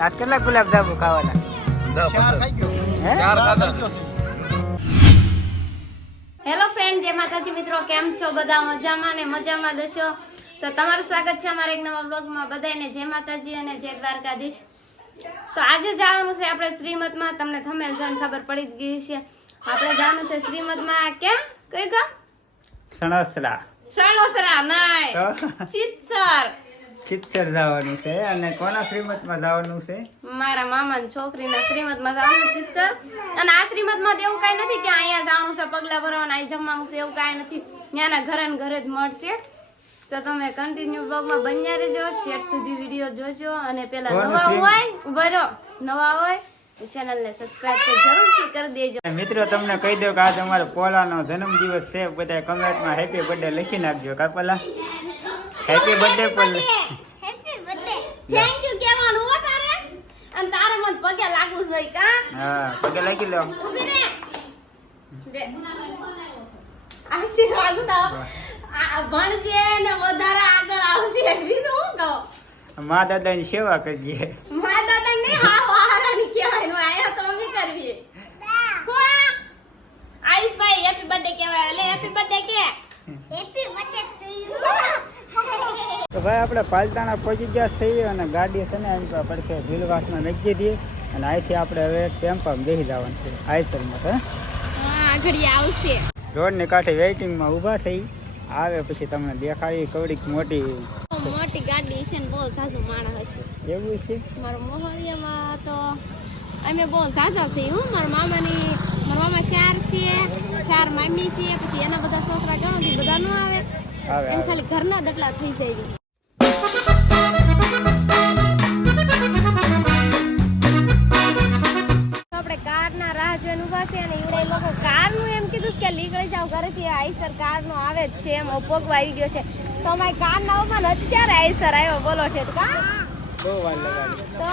આજ કેટલા ગુલાબજાંબુ ખાવાના હેલો ફ્રેન્ડ જય માતાજી મિત્રો, કેમ છો? બધા મજામાં ને મજામાં દશો તો તમારું સ્વાગત છે અમારા એક નવા બ્લોગમાં બધાને જય માતાજી અને જય દ્વારકાધીશ. તો આજે જવાનું છે આપણે શ્રીમદમાં. તમને થમેલ જોઈને ખબર પડી જ ગઈ છે આપણે જવાનું છે શ્રીમદમાં ક્યાં? કઈ ગામ? સણસરા. સણસરા નાય ચિત્સર ચિત્તર જવાનું છે અને કોના શ્રીમતમાં જવાનું છે? મારા મામાની છોકરીના શ્રીમદમાં જવાનું છે ચિત્સર અને આ શ્રીમદમાં તો એવું કાંઈ નથી કે અહીંયા જવાનું છે પગલા ભરવાના અહીં જમવાનું છે એવું કાંઈ નથી. ત્યાંના ઘરે ને ઘરે જ મળશે. તો તમે કન્ટિન્યુ બ્લોગમાં બન્યા રહેજો છેટ સુધી વીડિયો જોજો અને પેલા નવા હોય ઊભા નવા હોય તો ચેનલને સબસ્ક્રાઇબ તો જરૂરથી કરી દેજો. મિત્રો તમને કહી દઉં કે આજ અમારો પોલાનો જન્મદિવસ છે બધા કમેન્ટમાં હેપી બર્થડે લખી નાખજો કાપલા હેપી બર્થડે પર થેન્ક યુ કહેવાનું હો તારે? અને તારે મને પગે લાગુ જોઈએ કા? હા પગે લખી લો. રે. આશીર્વાદ આ ભણજે ને વધારે આગળ આવશે બીજું હું મા દાદાની સેવા કરીએ. મારા દાદા ને હા વાહરાની કહેવાય નો આયા તો અમે કરવી. આયુષ ભાઈ હેપી બર્થડે કહેવાય. એટલે હેપી બર્થડે કે? હેપી બર્થડે ટુ તો ભાઈ આપણે પાલતાણા પહોંચી ગયા છીએ અને ગાડી છે ને એમ પડખે ભીલવાસમાં મૂકી દઈએ અને અહીંથી આપણે હવે ટેમ્પામાં બેસી જવાનું છે. આયસરમાં હે? આવશે. રોડની કાંઠે વેઇટિંગમાં ઊભા થઈ. આવે પછી તમને દેખાડી કવડીક મોટી મોટી ગાડી છે ને બહુ સાસુ માણસ હશે. એવું છે? મારા મોહળિયામાં તો અમે બહુ ઝાઝા છીએ હું. મારા મામાની મારા મામા ચાર છે ચાર મામી છે પછી એના બધા છોકરા ગણો બધા નો આવે. એમ ખાલી ઘરના દટલા થઈ જાય. આપણે કારના રાહ જોઈને ઊભા છે અને ઈવડે લોકો કારનું એમ કીધું કે નીકળી જાવ ઘરેથી આઈસર કારનો આવે જ છે એમ પોગવા આવી ગયો છે. તો અમારી કારના ઉપર અત્યારે આઈસર આવ્યો બોલો છે તો કા? બહુ વાર લગાડી. તો?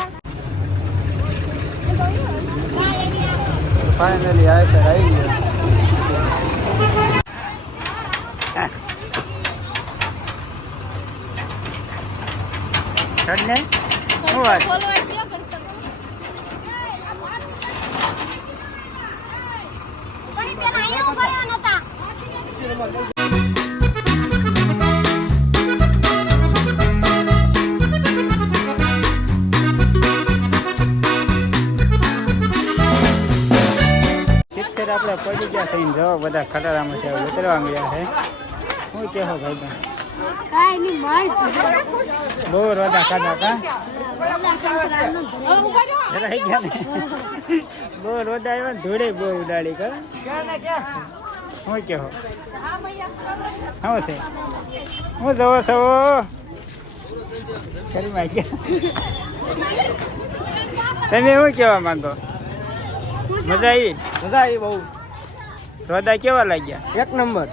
ફાઇનલી આયસર આવી ગયો. ચડને શું વાત? સિત્તેર આપણે પડી ગયા છે જો બધા ખટારામાં છે ઉતરવા ગયા છે. શું કહો ભાઈ બહુ રોદા ખાધા ને બહુ રોદા આવ્યા ને ધૂળે બહુ ઉડાડી કર શું કહો? શું છે? હું જવો છો? તમે શું કહેવા માંગો? મજા આવી? મજા આવી બહુ. તો કેવા લાગ્યા? એક નંબર.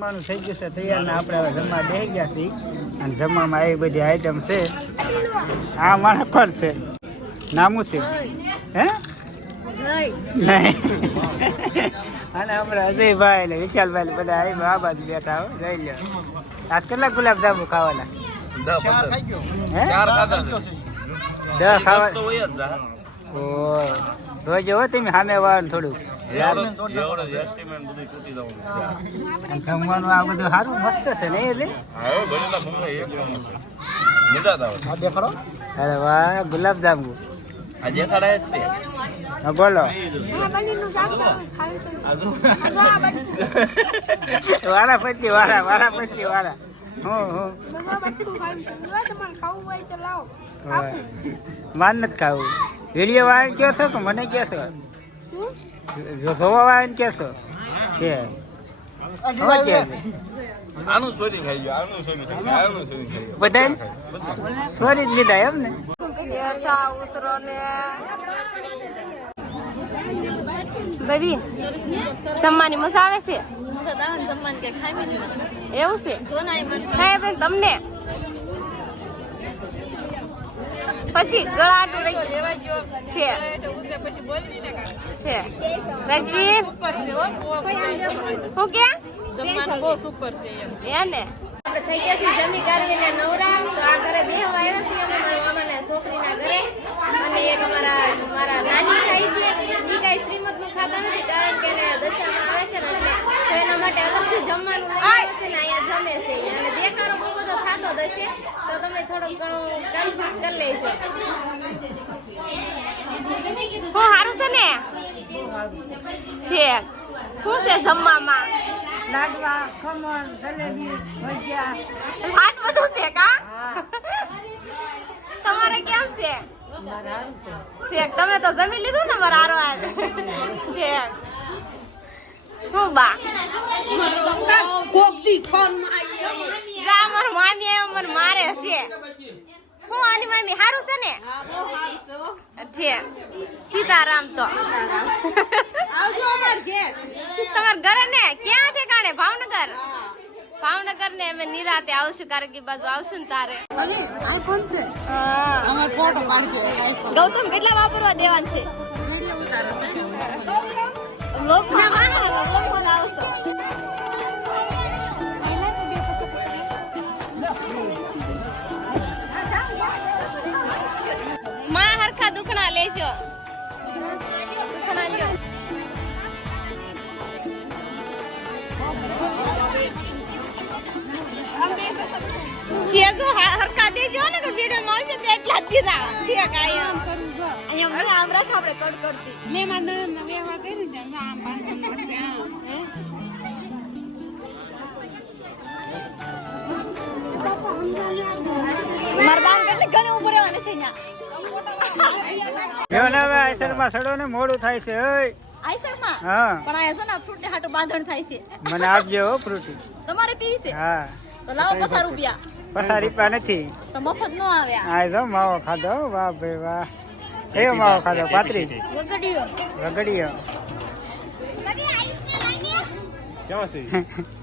જમવાનું થઈ ગયું છે. તૈયાર ને આપણે હવે જમવા બે ગયા છીએ. અને જમવામાં આવી બધી આઈટમ છે. આ માણસ કોણ છે. નામું છે. હે? નહીં. અને આપણે અજયભાઈ ને વિશાલભાઈ ને બધા આવી આ બાજુ બેઠા હો. જઈ લો આજ કેટલા ગુલાબ જાંબુ ખાવાના? હે? દસ ખાવા ઓ જોઈજો હો તમે સામે વાળું થોડુંક. જમવાનું આ બધું સારું મસ્ત છે ને એટલે. અરે વાહ ગુલાબ જાંબુ આ દેખાડાય જ તે. હા બોલો. વારા પટ્ટી વાળા વારા પટ્ટી વાળા માન હું. હા. માર નથી ખાવું. વીડિયો વાળા કયો છો કે મને કહો છો? જો જોવા વાળાને કહો છો કે. હવે કે. આનું ચોરી ખાઈ ગયો આનું ચોરી ખાઈ ગયો આનું ચોરી ખાઈ ગયો. બધાય સોરી જ લીધા એમ ને બેઠા ઉતરો ને બેબી જમવાની મજા આવે. છે? એવું છે સાહેબ તમને? પછી ગળાટું રહી છે. છે. રજવી? શું કે? એને આપણે થઈ ગયા છીએ જમી નવરા. તો આ ઘરે બે આવ્યા છીએ. અમે મારા મામાના છોકરીના ઘરે. અને એક અમારા મારા નાની ખાઈ છે. એ કાંઈ શ્રીમતનું ખાતા નથી કારણ કે દશામાં આવે છે ને એના માટે અલગથી જમવાનું લઈ આવે છે ને અહીંયા જમે છે અને દેખાડો બહુ બધો ખાતો હશે તો તમે થોડું ઘણું કન્ફ્યુઝ કરી લેજો. હું સારું છે ને? ઠીક શું છે જમવામાં? લાડવા ખમણ જલેબી ભજીયા. હાટ બધું છે કા? તમારે કેમ છે? ઠીક તમે તો જમી લીધું ને મારા હારો હાર ઠીક હું બા? જા માર મામી આવ્યો મને મારે છે હું આની મમ્મી હારું છે ને? ઠીક સીતારામ તો. તમાર ઘરે ને? ક્યાં ઠેકાણે ભાવનગર? ભાવનગર ને અમે નિરાતે આવશું કારણ કે બાજુ આવશું ને તારે. આઈફોન છે? અમાર ફોટો પાડજો ગૌતમ કેટલા વાપરવા દેવાન છે? લોકમાં દુખણા લેજો. દુખણા લ્યો સેજો હ- હરખા દેજો ને કે વિડિયો માં આવશે તો એટલા જ દીધા. ઠીક આયા કરું જો અહીંયા આમ રાખ આપણે કડ કરતી. મેં મારા નણંદને વ્યવહાર કર્યું છે આમ પાંચસો નોટ મારા બાન કેટલી ઘણી ઉપર રહેવાની છે અહીંયા? ને આઈસરમાં સડો ને મોડું થાય છે આઈસરમાં? હા. પણ આ છે ને ફ્રૂટ હાટું બાંધણ થાય છે. મને આપજો હો ફ્રૂટી. તમારે પીવી છે? હા. તો લાવો પચાસ રૂપિયા. પસાર રૂપિયા નથી. તો મફત નો આવ્યા આ. જો માવો ખાધો વાહ ભાઈ વાહ. એવો માવો ખાધો પાત્રી? રગડીયો ક્યાં છે?